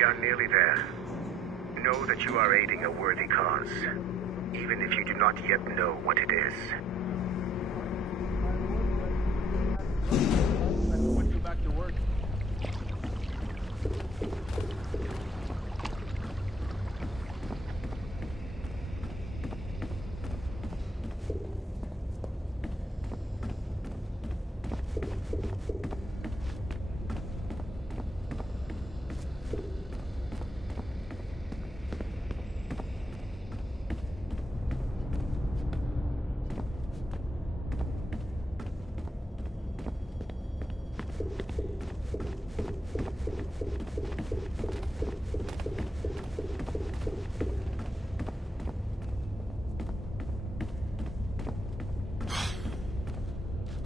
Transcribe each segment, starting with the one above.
We are nearly there. Know that you are aiding a worthy cause, even if you do not yet know what it is. Let's go back to work.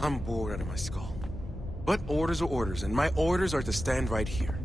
I'm bored out of my skull. But orders are orders, and my orders are to stand right here.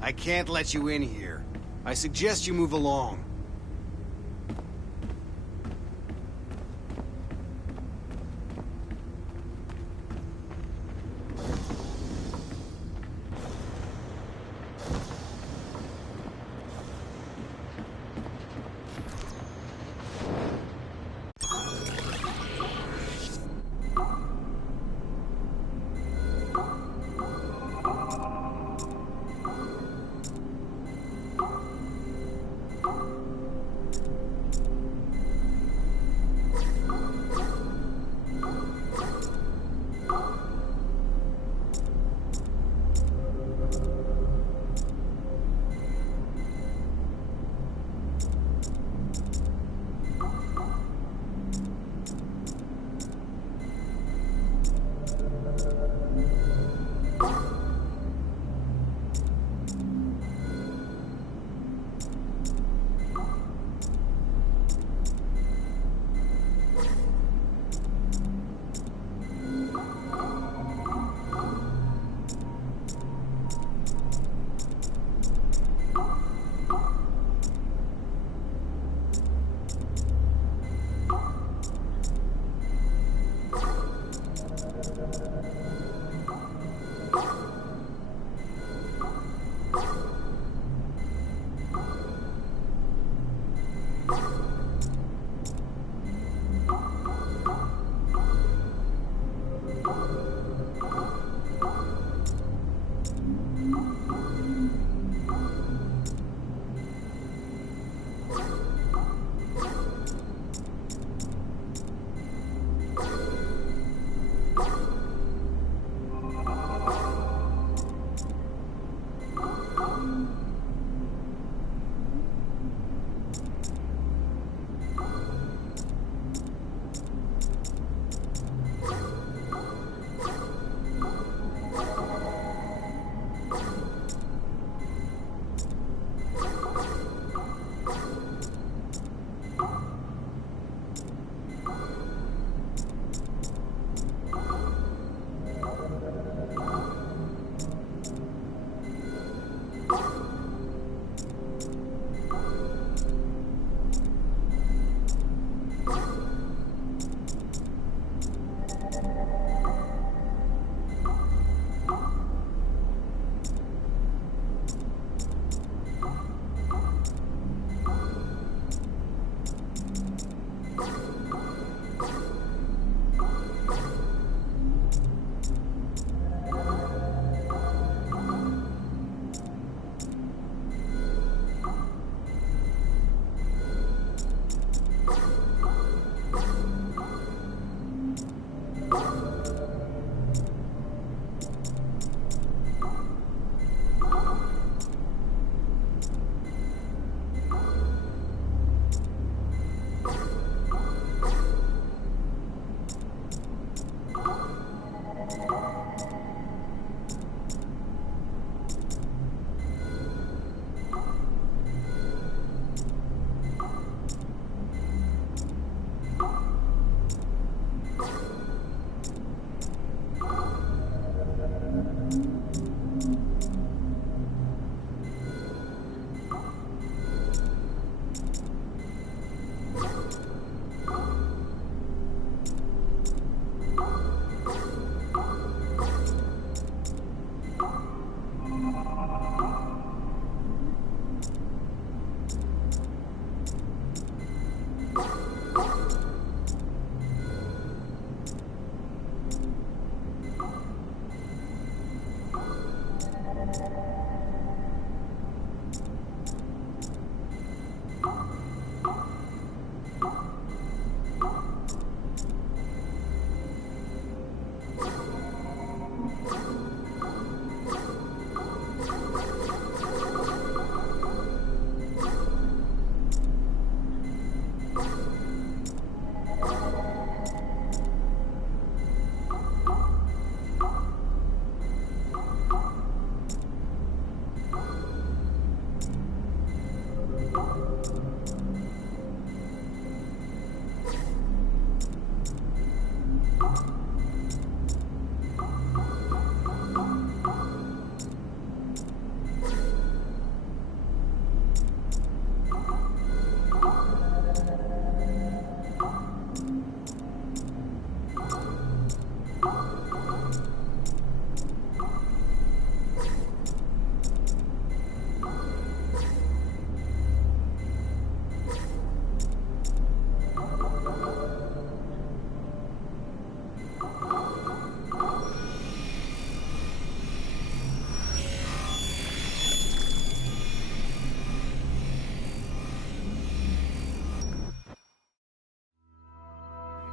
I can't let you in here. I suggest you move along.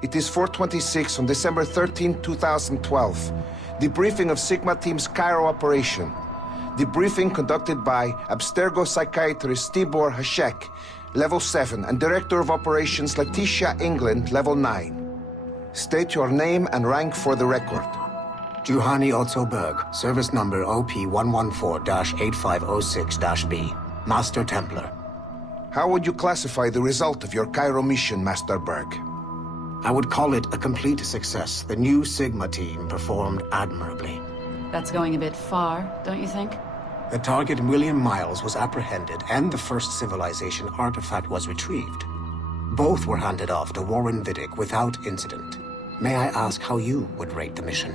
It is 4:26 on December 13, 2012. Debriefing of Sigma Team's Cairo operation. Debriefing conducted by Abstergo psychiatrist Tibor Hashek, Level 7, and Director of Operations Letitia England, Level 9. State your name and rank for the record. Juhani Otto Berg, service number OP114-8506-B, Master Templar. How would you classify the result of your Cairo mission, Master Berg? I would call it a complete success. The new Sigma team performed admirably. That's going a bit far, don't you think? The target, William Miles, was apprehended and the first civilization artifact was retrieved. Both were handed off to Warren Vidic without incident. May I ask how you would rate the mission?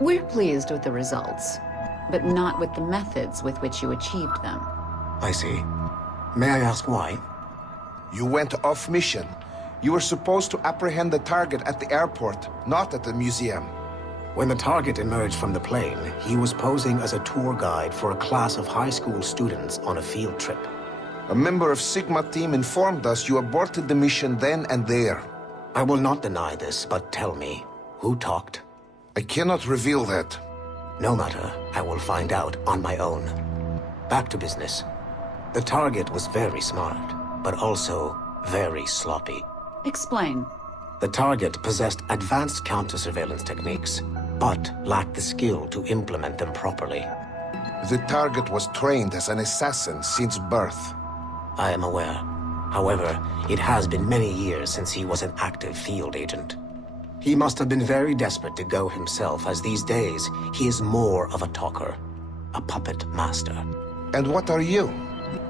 We're pleased with the results, but not with the methods with which you achieved them. I see. May I ask why? You went off mission. You were supposed to apprehend the target at the airport, not at the museum. When the target emerged from the plane, he was posing as a tour guide for a class of high school students on a field trip. A member of Sigma Team informed us you aborted the mission then and there. I will not deny this, but tell me, who talked? I cannot reveal that. No matter, I will find out on my own. Back to business. The target was very smart, but also very sloppy. Explain. The target possessed advanced counter-surveillance techniques, but lacked the skill to implement them properly. The target was trained as an assassin since birth. I am aware. However, it has been many years since he was an active field agent. He must have been very desperate to go himself, as these days he is more of a talker, a puppet master. And what are you?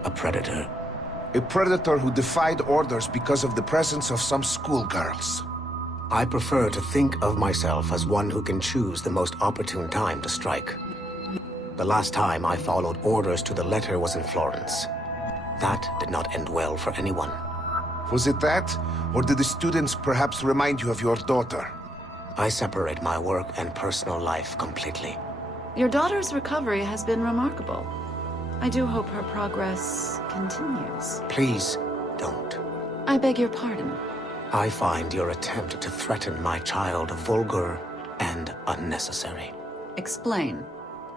A predator. A predator who defied orders because of the presence of some schoolgirls. I prefer to think of myself as one who can choose the most opportune time to strike. The last time I followed orders to the letter was in Florence. That did not end well for anyone. Was it that? Or did the students perhaps remind you of your daughter? I separate my work and personal life completely. Your daughter's recovery has been remarkable. I do hope her progress continues. Please, don't. I beg your pardon. I find your attempt to threaten my child vulgar and unnecessary. Explain.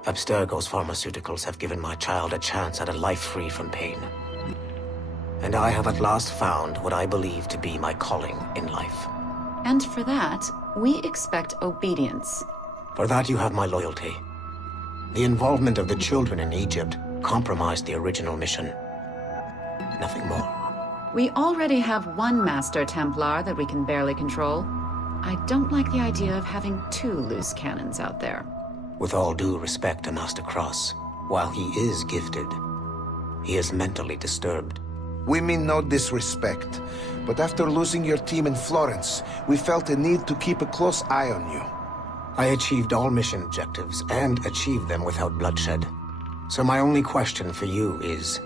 Abstergo's pharmaceuticals have given my child a chance at a life free from pain. And I have at last found what I believe to be my calling in life. And for that, we expect obedience. For that you have my loyalty. The involvement of the children in Egypt compromised the original mission. Nothing more. We already have one Master Templar that we can barely control. I don't like the idea of having two loose cannons out there. With all due respect to Master Cross, while he is gifted, he is mentally disturbed. We mean no disrespect, but after losing your team in Florence, we felt a need to keep a close eye on you. I achieved all mission objectives, and achieved them without bloodshed. So my only question for you is,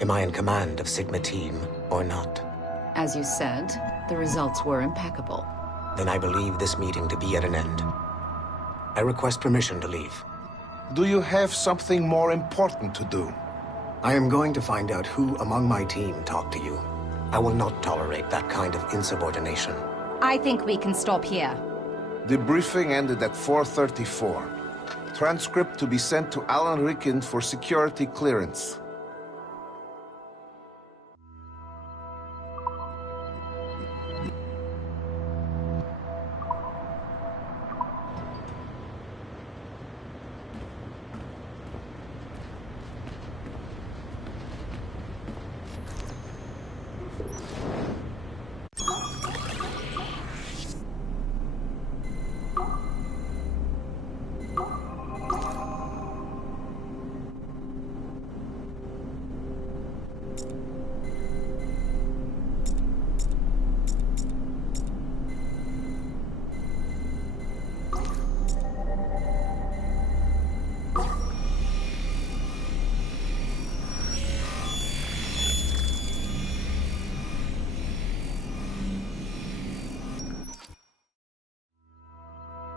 am I in command of Sigma Team or not? As you said, the results were impeccable. Then I believe this meeting to be at an end. I request permission to leave. Do you have something more important to do? I am going to find out who among my team talked to you. I will not tolerate that kind of insubordination. I think we can stop here. The briefing ended at 4:34. Transcript to be sent to Alan Ricken for security clearance.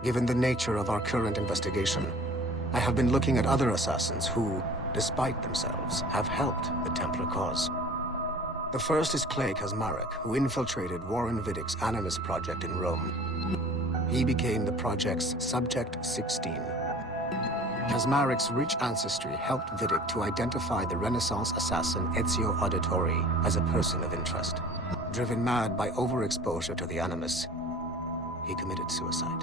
Given the nature of our current investigation, I have been looking at other assassins who, despite themselves, have helped the Templar cause. The first is Clay Kazmarek, who infiltrated Warren Viddick's Animus project in Rome. He became the project's Subject 16. Kazmarek's rich ancestry helped Viddick to identify the Renaissance assassin Ezio Auditore as a person of interest. Driven mad by overexposure to the Animus, he committed suicide.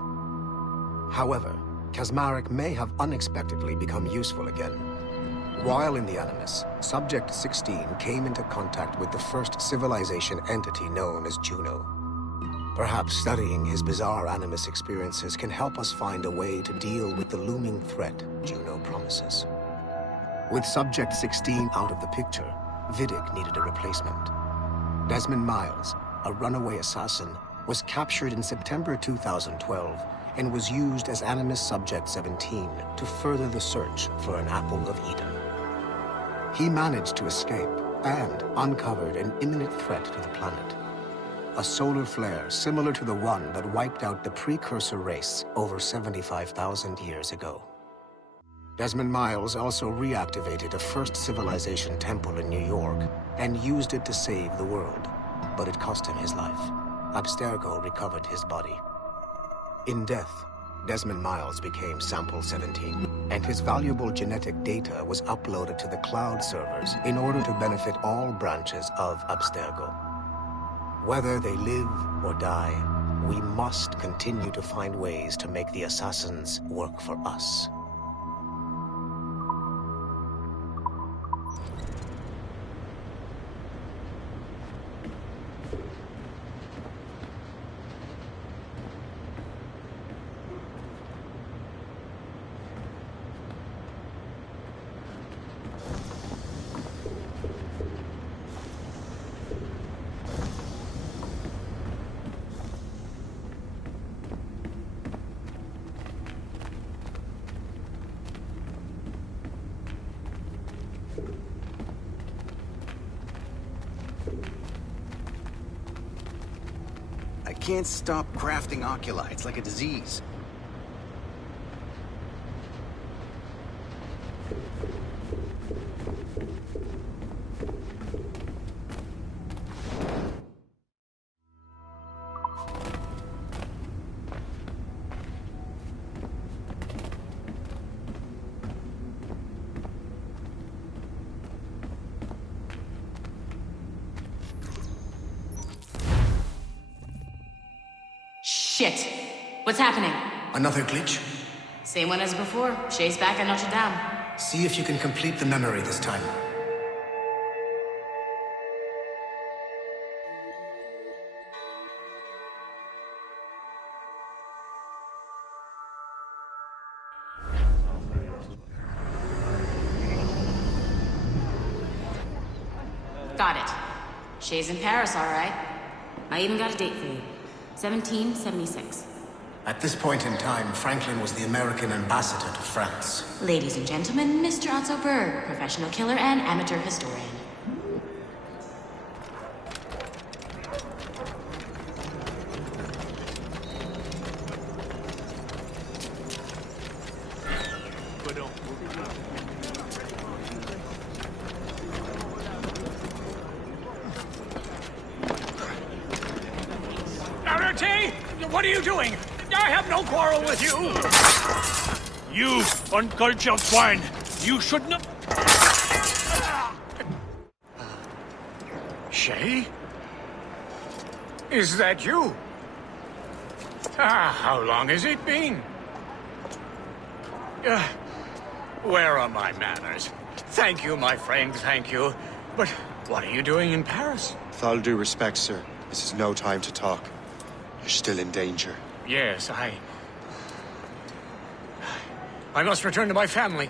However, Kazmarek may have unexpectedly become useful again. While in the Animus, Subject 16 came into contact with the first civilization entity known as Juno. Perhaps studying his bizarre Animus experiences can help us find a way to deal with the looming threat Juno promises. With Subject 16 out of the picture, Viddick needed a replacement. Desmond Miles, a runaway assassin, was captured in September 2012 and was used as Animus Subject 17 to further the search for an Apple of Eden. He managed to escape and uncovered an imminent threat to the planet. A solar flare similar to the one that wiped out the precursor race over 75,000 years ago. Desmond Miles also reactivated a first civilization temple in New York and used it to save the world, but it cost him his life. Abstergo recovered his body. In death, Desmond Miles became Sample 17, and his valuable genetic data was uploaded to the cloud servers in order to benefit all branches of Abstergo. Whether they live or die, we must continue to find ways to make the Assassins work for us. I can't stop crafting oculi. It's like a disease. Shit. What's happening? Another glitch? Same one as before. Shay's back at Notre Dame. See if you can complete the memory this time. Got it. Shay's in Paris, all right. I even got a date for you. 1776. At this point in time, Franklin was the American ambassador to France. Ladies and gentlemen, Mr. Otto Berg, professional killer and amateur historian. What are you doing? I have no quarrel with you! You uncultured swine! You should not... Shay? Is that you? How long has it been? Where are my manners? Thank you, my friend, thank you. But what are you doing in Paris? With all due respect, sir, this is no time to talk. You're still in danger. Yes, I must return to my family.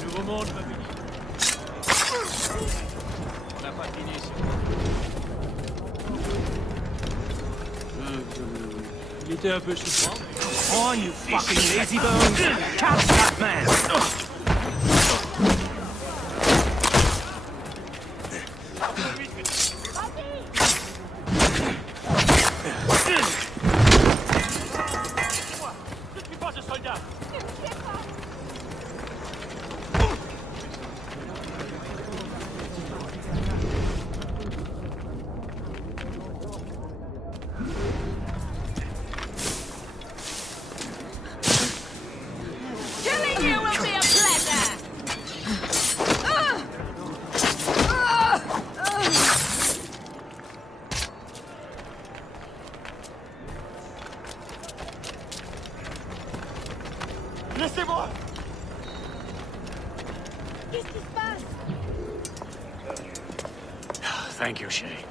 Nouveau monde va venir. On n'a pas fini ici. Il était un peu souffrant. On, you fucking lazy bones! Catch that man! Laissez-moi! Qu'est-ce qui se passe? Thank you, Shay.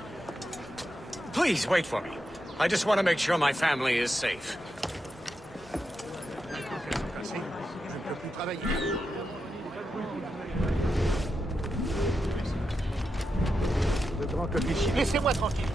Please, wait for me. I just want to make sure my family is safe. Laissez-moi tranquille.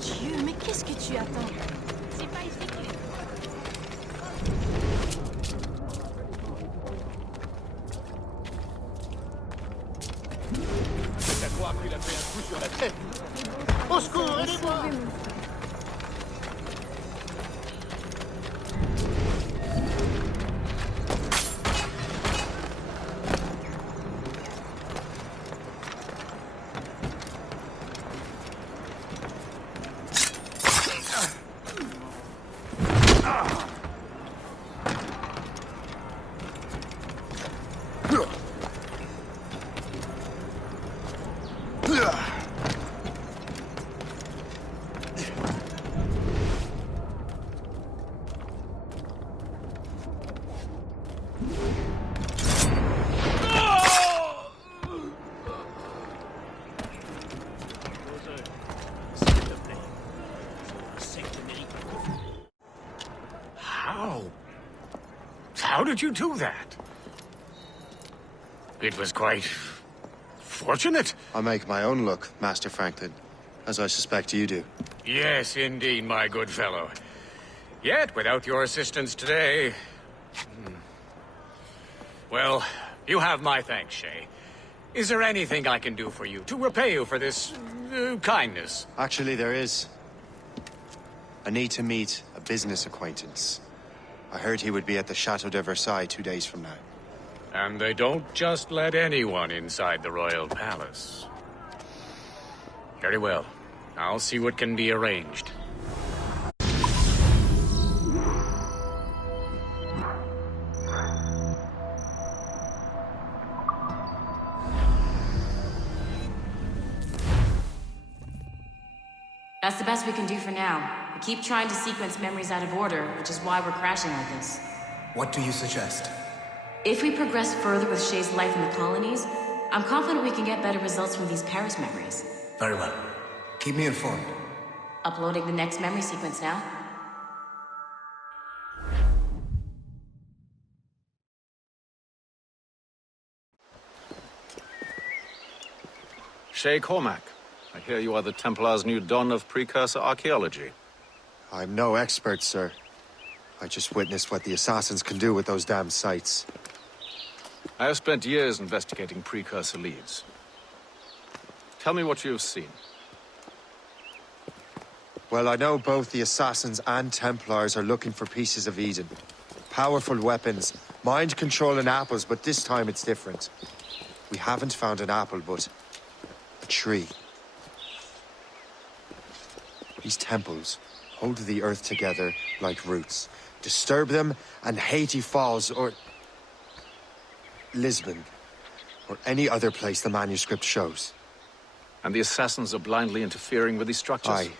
Dieu, mais qu'est-ce que tu attends? C'est pas ici qu'il est. T'as croire qu'il a fait un coup sur la tête? Au secours, aidez-moi! How did you do that? It was quite fortunate. I make my own luck, Master Franklin, as I suspect you do. Yes, indeed, my good fellow. Yet, without your assistance today... Well, you have my thanks, Shay. Is there anything I can do for you to repay you for this kindness? Actually, there is. I need to meet a business acquaintance. I heard he would be at the Chateau de Versailles 2 days from now. And they don't just let anyone inside the royal palace. Very well. I'll see what can be arranged. That's the best we can do for now. We keep trying to sequence memories out of order, which is why we're crashing like this. What do you suggest? If we progress further with Shay's life in the colonies, I'm confident we can get better results from these Paris memories. Very well. Keep me informed. Uploading the next memory sequence now. Shay Cormac, I hear you are the Templar's new don of precursor archaeology. I'm no expert, sir. I just witnessed what the Assassins can do with those damn sites. I have spent years investigating precursor leads. Tell me what you have seen. Well, I know both the Assassins and Templars are looking for pieces of Eden. Powerful weapons, mind-controlling apples, but this time it's different. We haven't found an apple, but a tree. These temples hold the earth together like roots. Disturb them, and Haiti falls, or Lisbon, or any other place the manuscript shows. And the Assassins are blindly interfering with these structures? Aye.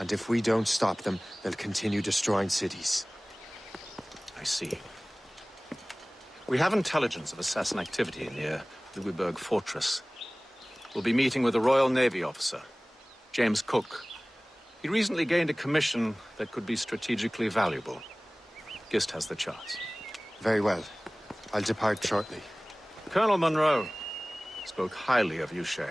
And if we don't stop them, they'll continue destroying cities. I see. We have intelligence of Assassin activity near Louisburg Fortress. We'll be meeting with a Royal Navy officer, James Cook. He recently gained a commission that could be strategically valuable. Gist has the charts. Very well. I'll depart shortly. Colonel Monroe spoke highly of you, Shay.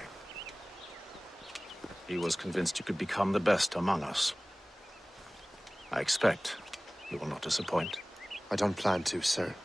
He was convinced you could become the best among us. I expect you will not disappoint. I don't plan to, sir.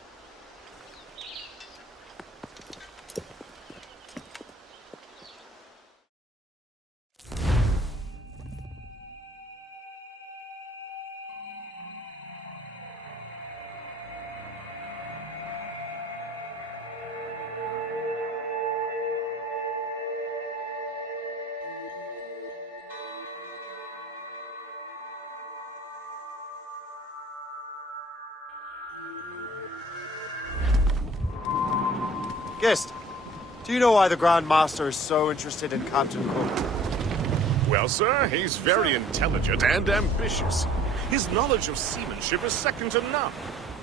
Guest, do you know why the Grand Master is so interested in Captain Cook? Well, sir, he's very intelligent and ambitious. His knowledge of seamanship is second to none.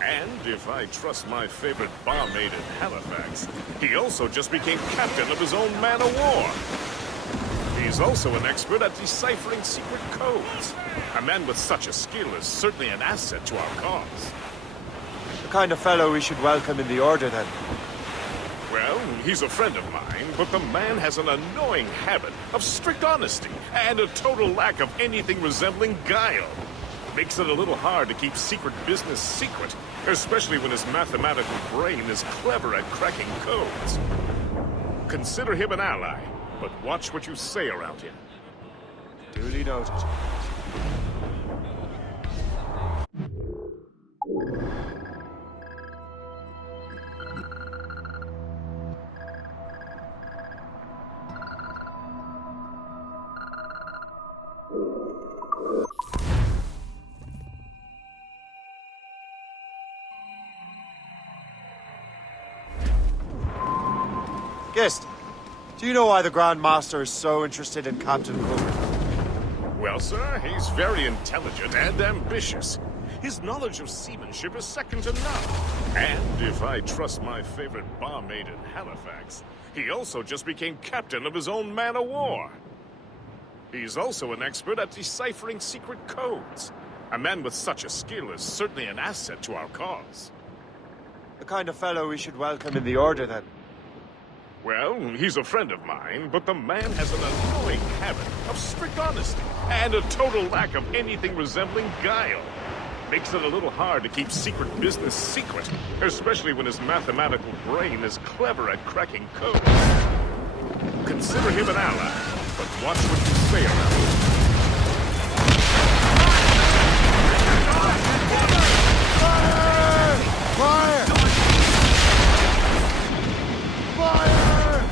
And if I trust my favorite barmaid in Halifax, he also just became captain of his own man-of-war. He's also an expert at deciphering secret codes. A man with such a skill is certainly an asset to our cause. The kind of fellow we should welcome in the Order, then. Well, he's a friend of mine, but the man has an annoying habit of strict honesty and a total lack of anything resembling guile. Makes it a little hard to keep secret business secret, especially when his mathematical brain is clever at cracking codes. Consider him an ally, but watch what you say around him. Duly noted. Guest, do you know why the Grand Master is so interested in Captain Cook? Well, sir, he's very intelligent and ambitious. His knowledge of seamanship is second to none. And if I trust my favorite barmaid in Halifax, he also just became captain of his own man-of-war. He's also an expert at deciphering secret codes. A man with such a skill is certainly an asset to our cause. The kind of fellow we should welcome in the Order, then. Well, he's a friend of mine, but the man has an annoying habit of strict honesty and a total lack of anything resembling guile. Makes it a little hard to keep secret business secret, especially when his mathematical brain is clever at cracking codes. Consider him an ally, but watch what you say around him. Fire! Fire!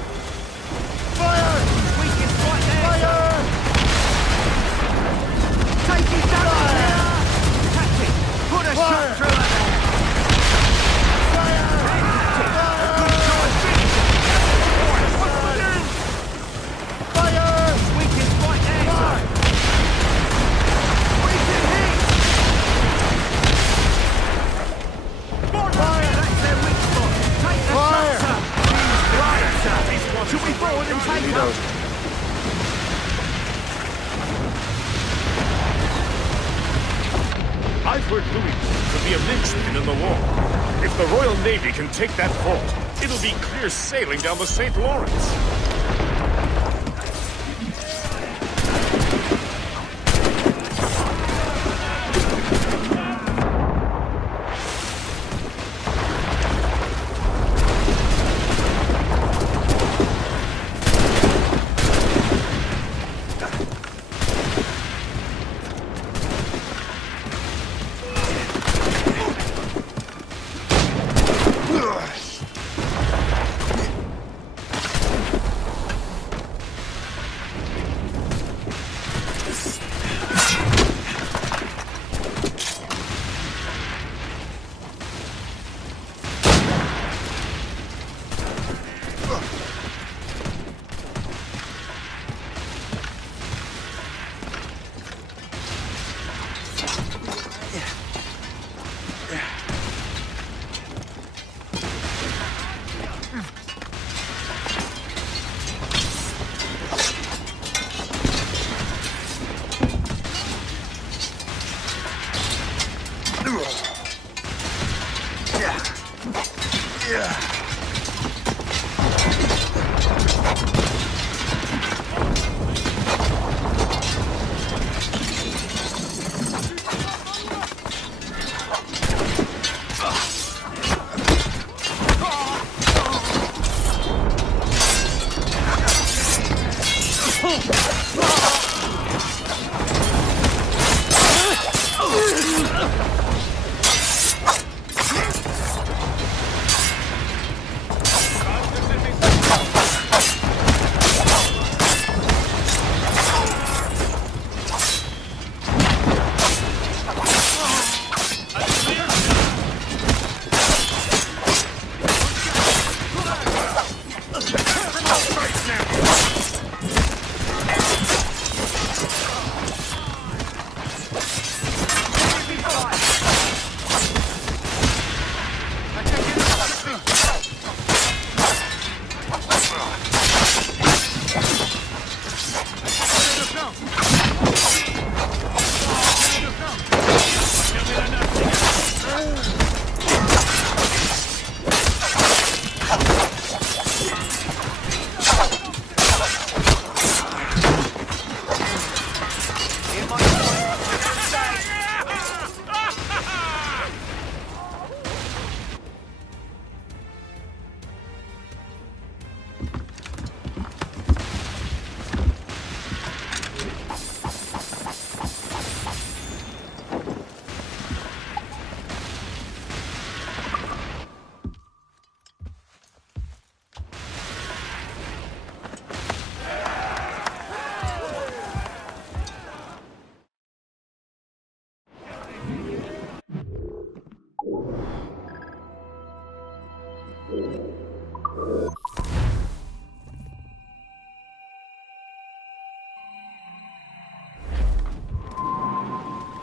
Fire! We can fight there! Fire! Take it down there! Catch it! Put a shot through it! Fire! Fire! We can fight there, sir! We can hit! Fire! That's their weak spot! Take the shot, sir! Should we forward and take her? I've heard Louis could be a linchpin in the war. If the Royal Navy can take that fort, it'll be clear sailing down the St. Lawrence.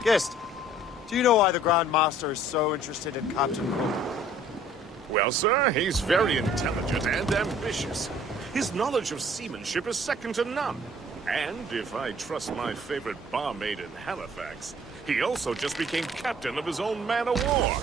Guest, do you know why the Grand Master is so interested in Captain Cook? Well, sir, he's very intelligent and ambitious. His knowledge of seamanship is second to none. And if I trust my favorite barmaid in Halifax, he also just became captain of his own man-of-war.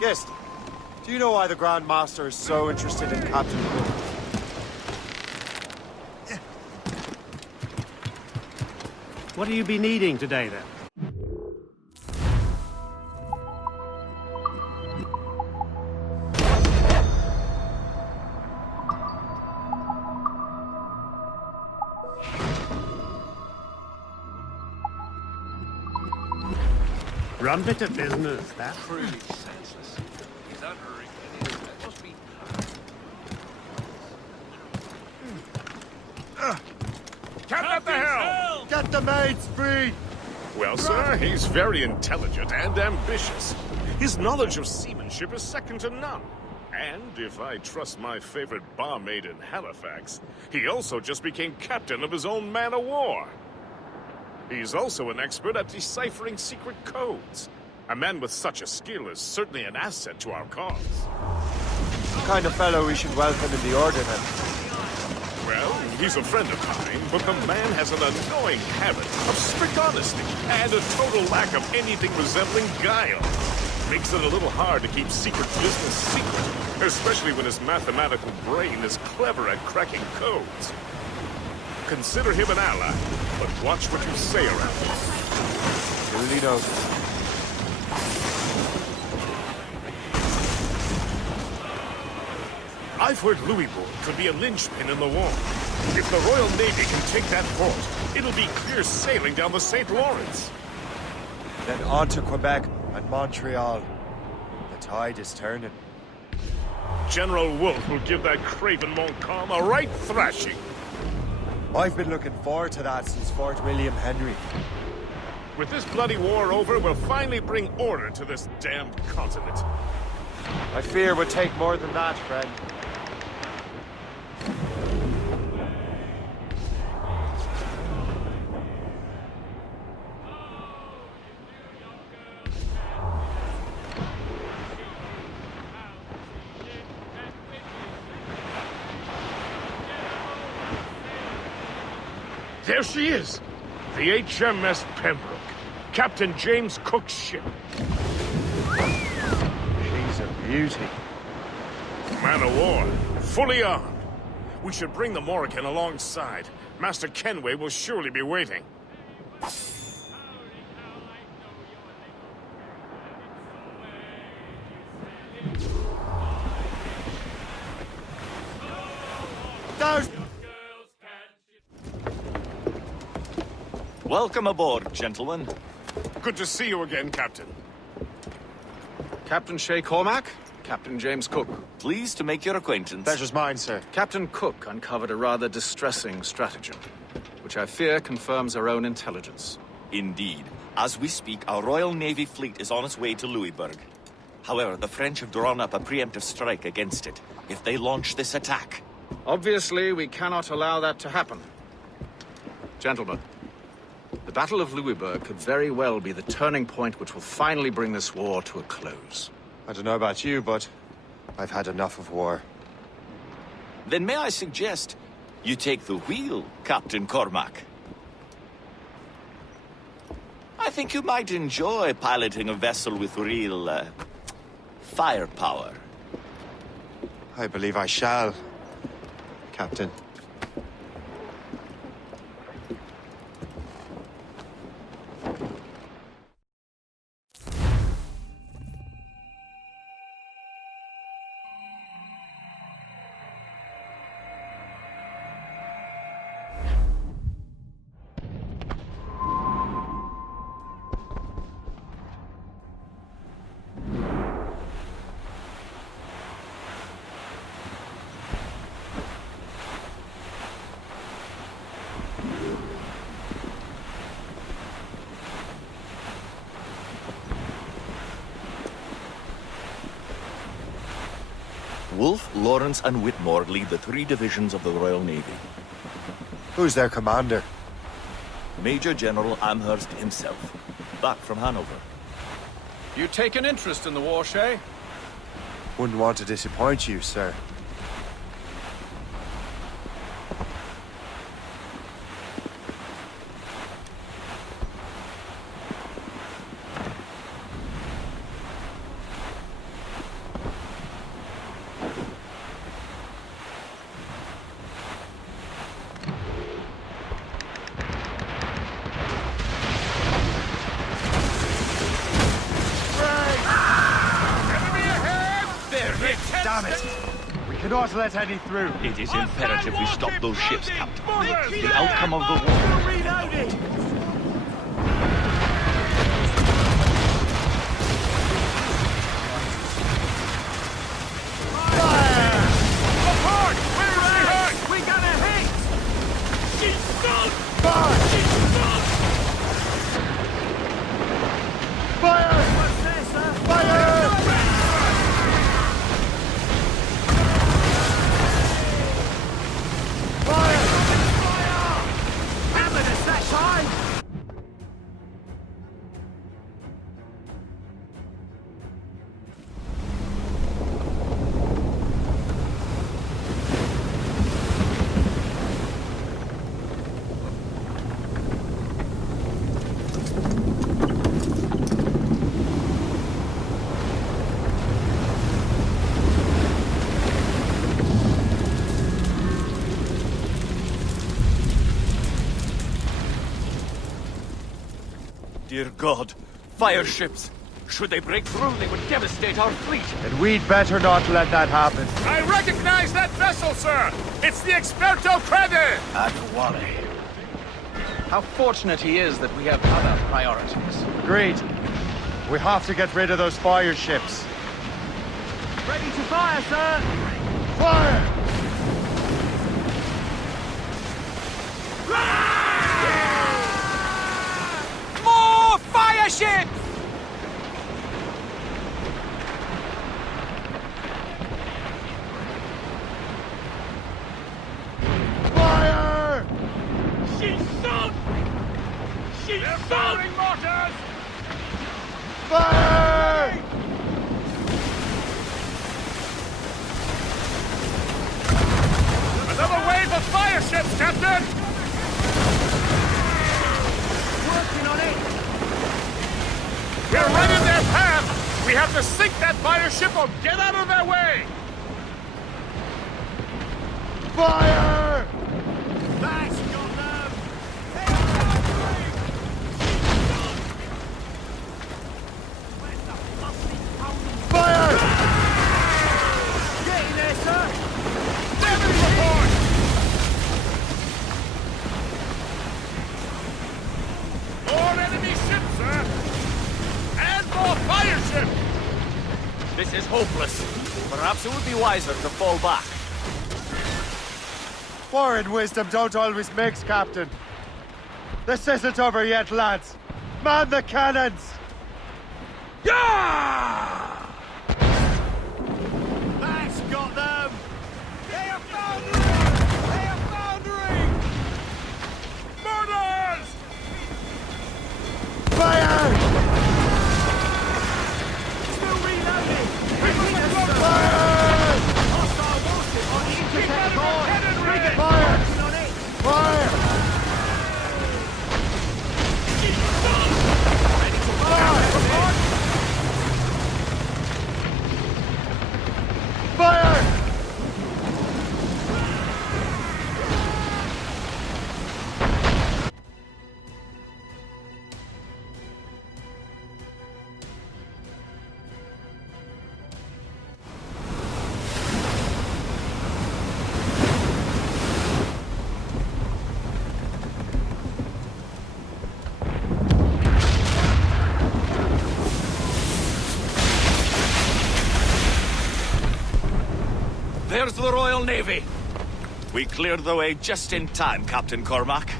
Guest, do you know why the Grand Master is so interested in Captain Cook? What do you be needing today, then? Run bit of business, that. Truly senseless. He's uttering. That must be. Captain the helm! Get the mates free! Well, sir, he's very intelligent and ambitious. His knowledge of seamanship is second to none. And if I trust my favorite barmaid in Halifax, he also just became captain of his own man-of-war. He's also an expert at deciphering secret codes. A man with such a skill is certainly an asset to our cause. The kind of fellow we should welcome in the Order, then. Well, he's a friend of mine, but the man has an annoying habit of strict honesty and a total lack of anything resembling guile. Makes it a little hard to keep secret business secret, especially when his mathematical brain is clever at cracking codes. Consider him an ally, but watch what you say around him. Duly noted. I've heard Louisbourg could be a linchpin in the war. If the Royal Navy can take that fort, it'll be clear sailing down the St. Lawrence. Then on to Quebec and Montreal. The tide is turning. General Wolfe will give that craven Montcalm a right thrashing. I've been looking forward to that since Fort William Henry. With this bloody war over, we'll finally bring order to this damned continent. I fear it would take more than that, friend. There she is! The HMS Pembroke, Captain James Cook's ship. She's a beauty. Man of war, fully armed. We should bring the Morrigan alongside. Master Kenway will surely be waiting. There's... Welcome aboard, gentlemen. Good to see you again, Captain. Captain Shay Cormac, Captain James Cook. Pleased to make your acquaintance. Pleasure's mine, sir. Captain Cook uncovered a rather distressing stratagem, which I fear confirms our own intelligence. Indeed. As we speak, our Royal Navy fleet is on its way to Louisbourg. However, the French have drawn up a preemptive strike against it if they launch this attack. Obviously, we cannot allow that to happen. Gentlemen, the Battle of Louisbourg could very well be the turning point which will finally bring this war to a close. I don't know about you, but I've had enough of war. Then may I suggest you take the wheel, Captain Cormac? I think you might enjoy piloting a vessel with real, firepower. I believe I shall, Captain. Wolfe, Lawrence, and Whitmore lead the 3 divisions of the Royal Navy. Who's their commander? Major General Amherst himself, back from Hanover. You take an interest in the war, Shay? Wouldn't want to disappoint you, sir. Damn it! We cannot let any through. It is imperative we stop those ships, Captain. The outcome of the war. Reloading! Dear God, fire ships! Should they break through, they would devastate our fleet. And we'd better not let that happen. I recognize that vessel, sir! It's the Experto Crede! At Wally. How fortunate he is that we have other priorities. Agreed. We have to get rid of those fire ships. Ready to fire, sir! Fire! More fire ships! Fire! She's sunk! She's firing mortars! Fire! Another wave of fire ships, Captain! Working on it! We're right in their path! We have to sink that fire ship or get out of their way! Fire! That's got them! Fire! Get in there, sir! Damage report! More enemy ships, sir! And more fire ships! This is hopeless. Perhaps it would be wiser to fall back. War and wisdom don't always mix, Captain. This isn't over yet, lads. Man the cannons! Yeah! That's got them! They are foundering! They are foundering! Murders! Fire! Still reloading! Fire! Hostile warship on the intercept board! Frigate Fire! working on it! Fire! Ready to fire! Fire! There's the Royal Navy. We cleared the way just in time, Captain Cormac.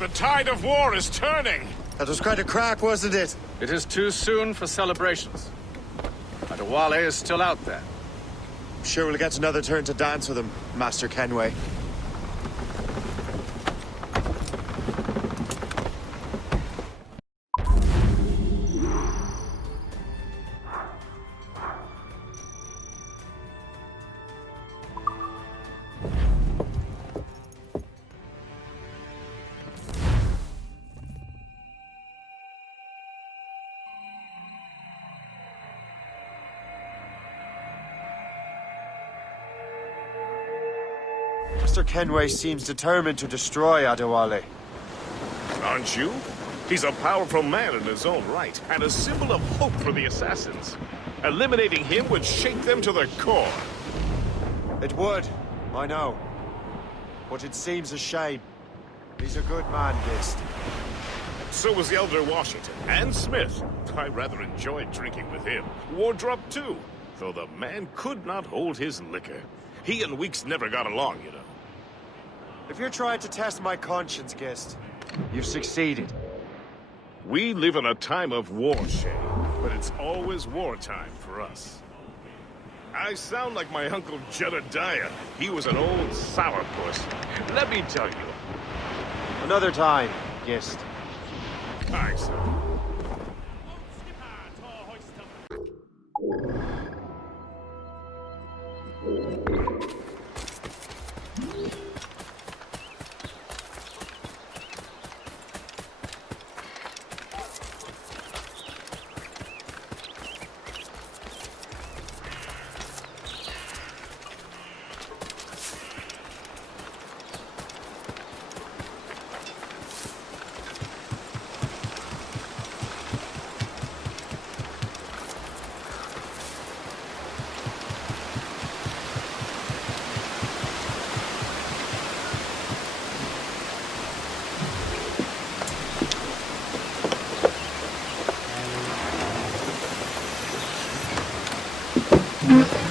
The tide of war is turning! That was quite a crack, wasn't it? It is too soon for celebrations. Adewale is still out there. Sure we'll get another turn to dance with him, Master Kenway. Mr. Kenway seems determined to destroy Adewale. Aren't you? He's a powerful man in his own right, and a symbol of hope for the Assassins. Eliminating him would shake them to the core. It would, I know. But it seems a shame. He's a good man, Gist. So was the Elder Washington, and Smith. I rather enjoyed drinking with him. Wardrop, too, though the man could not hold his liquor. He and Weeks never got along, you know. If you're trying to test my conscience, Gist, you've succeeded. We live in a time of war, Shay, but it's always wartime for us. I sound like my Uncle Jedediah. He was an old sourpuss. Let me tell you. Another time, Gist. Aye, sir. Mm-hmm.